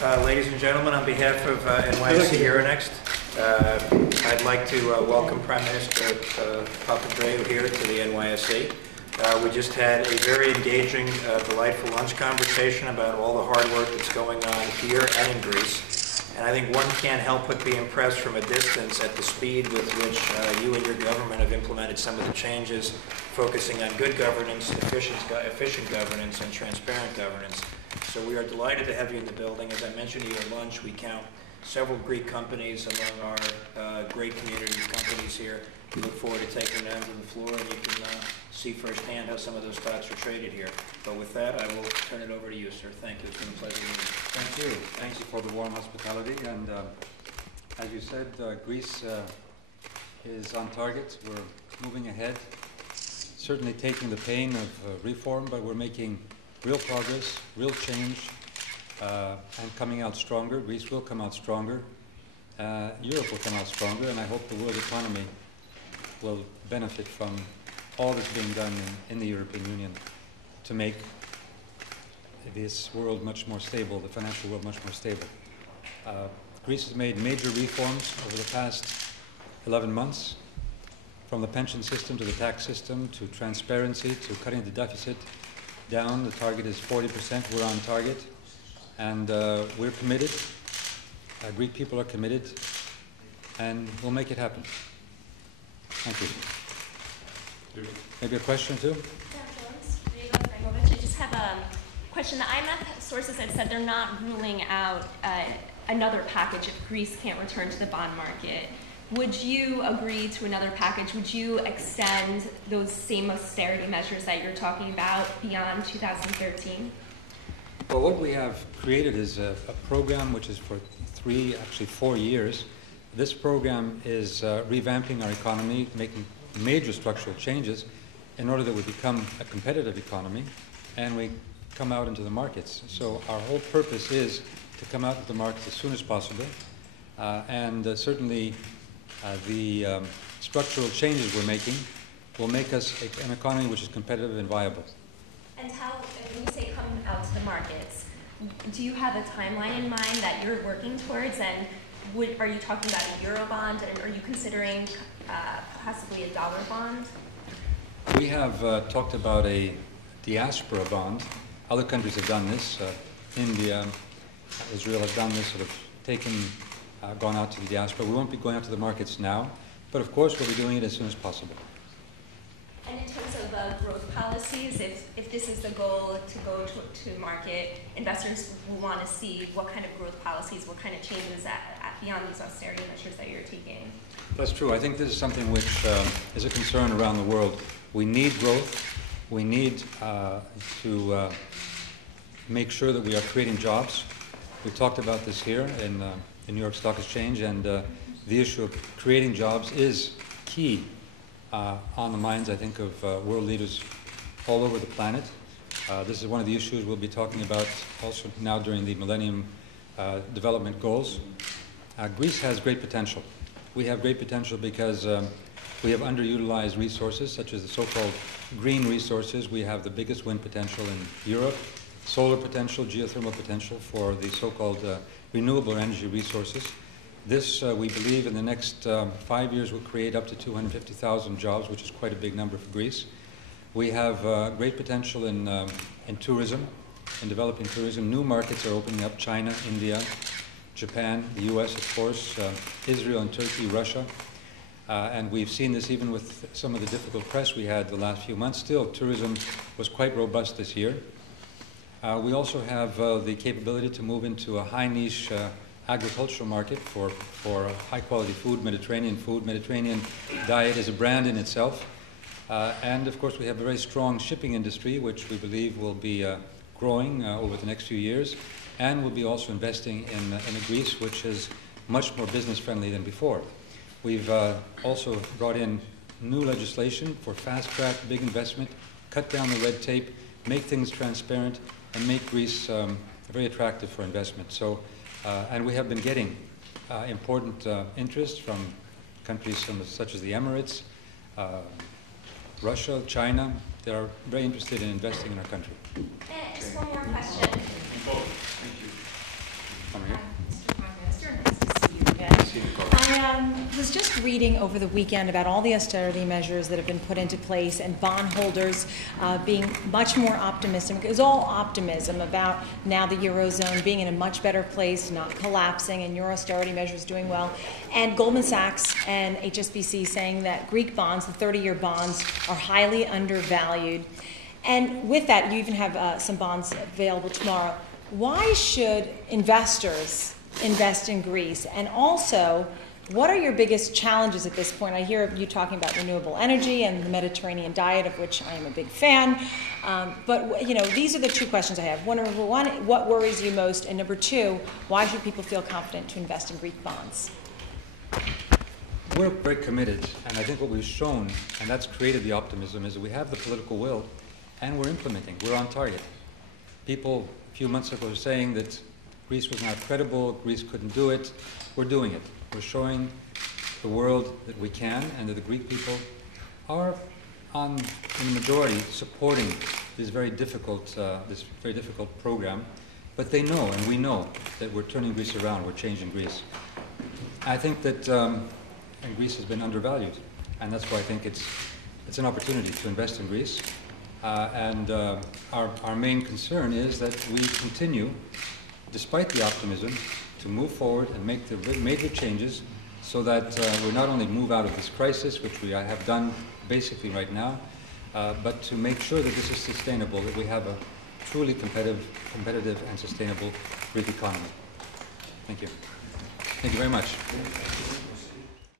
Ladies and gentlemen, on behalf of NYSE Euronext, I'd like to welcome Prime Minister Papandreou here to the NYSE. We just had a very engaging, delightful lunch conversation about all the hard work that's going on here and in Greece. And I think one can't help but be impressed from a distance at the speed with which you and your government have implemented some of the changes, focusing on good governance, efficient governance, and transparent governance. So we are delighted to have you in the building. As I mentioned to you at lunch, we count several Greek companies among our great community of companies here. We look forward to taking them to the floor, and you can see firsthand how some of those stocks are traded here. But with that, I will turn it over to you, sir. Thank you. It's been a pleasure meeting you. Thank you. Thank you for the warm hospitality. And as you said, Greece is on target. We're moving ahead, certainly taking the pain of reform, but we're making real progress, real change, and coming out stronger. Greece will come out stronger. Europe will come out stronger, and I hope the world economy will benefit from all that's being done in the European Union to make this world much more stable, the financial world much more stable. Greece has made major reforms over the past 11 months, from the pension system to the tax system to transparency to cutting the deficit down. The target is 40%. We're on target, and we're committed. Greek people are committed, and we'll make it happen. Thank you. Maybe a question too? I just have a question. The IMF sources have said they're not ruling out another package if Greece can't return to the bond market. Would you agree to another package? Would you extend those same austerity measures that you're talking about beyond 2013? Well, what we have created is a program which is for 4 years. This program is revamping our economy, making major structural changes in order that we become a competitive economy and we come out into the markets. So our whole purpose is to come out into the markets as soon as possible, and certainly the structural changes we're making will make us an economy which is competitive and viable. And how, when you say come out to the markets, do you have a timeline in mind that you're working towards? And are you talking about a euro bond, and are you considering possibly a dollar bond? We have talked about a diaspora bond. Other countries have done this. India, Israel have done this, sort of gone out to the diaspora. We won't be going out to the markets now, but of course we'll be doing it as soon as possible. And in terms of growth policies, if this is the goal to go to market, investors will want to see what kind of growth policies, what kind of changes beyond these austerity measures that you're taking. That's true. I think this is something which is a concern around the world. We need growth. We need to make sure that we are creating jobs. We've talked about this here in the New York Stock Exchange, and the issue of creating jobs is key on the minds, I think, of world leaders all over the planet. This is one of the issues we'll be talking about also now during the Millennium Development Goals. Greece has great potential. We have great potential because we have underutilized resources, such as the so-called green resources. We have the biggest wind potential in Europe, solar potential, geothermal potential for the so-called renewable energy resources. This, we believe, in the next 5 years will create up to 250,000 jobs, which is quite a big number for Greece. We have great potential in tourism, in developing tourism. New markets are opening up: China, India, Japan, the US, of course, Israel and Turkey, Russia. And we've seen this even with some of the difficult press we had the last few months. Still, tourism was quite robust this year. We also have the capability to move into a high niche agricultural market for high quality food, Mediterranean food. Mediterranean diet is a brand in itself. And of course we have a very strong shipping industry, which we believe will be growing over the next few years. And we'll be also investing in a Greece which is much more business friendly than before. We've also brought in new legislation for fast-track big investment, cut down the red tape, make things transparent, and make Greece very attractive for investment. So, and we have been getting important interest from countries such as the Emirates, Russia, China. They are very interested in investing in our country. Just one more question. Thank you. was just reading over the weekend about all the austerity measures that have been put into place and bondholders being much more optimistic. It was all optimism about now the Eurozone being in a much better place, not collapsing, and your austerity measures doing well. And Goldman Sachs and HSBC saying that Greek bonds, the 30-year bonds, are highly undervalued. And with that, you even have some bonds available tomorrow. Why should investors invest in Greece? And also, what are your biggest challenges at this point? I hear you talking about renewable energy and the Mediterranean diet, of which I am a big fan. But you know, these are the two questions I have. Number one, what worries you most? And number two, why should people feel confident to invest in Greek bonds? We're very committed, and I think what we've shown, and that's created the optimism, is that we have the political will, and we're implementing. We're on target. People a few months ago were saying that Greece was not credible, Greece couldn't do it. We're doing it. We're showing the world that we can, and that the Greek people are, in the majority, supporting this very difficult program. But they know, and we know, that we're turning Greece around. We're changing Greece. I think that and Greece has been undervalued, and that's why I think it's an opportunity to invest in Greece. Our main concern is that we continue, despite the optimism, to move forward and make the major changes so that we not only move out of this crisis, which we have done basically right now, but to make sure that this is sustainable, that we have a truly competitive and sustainable Greek economy. Thank you. Thank you very much.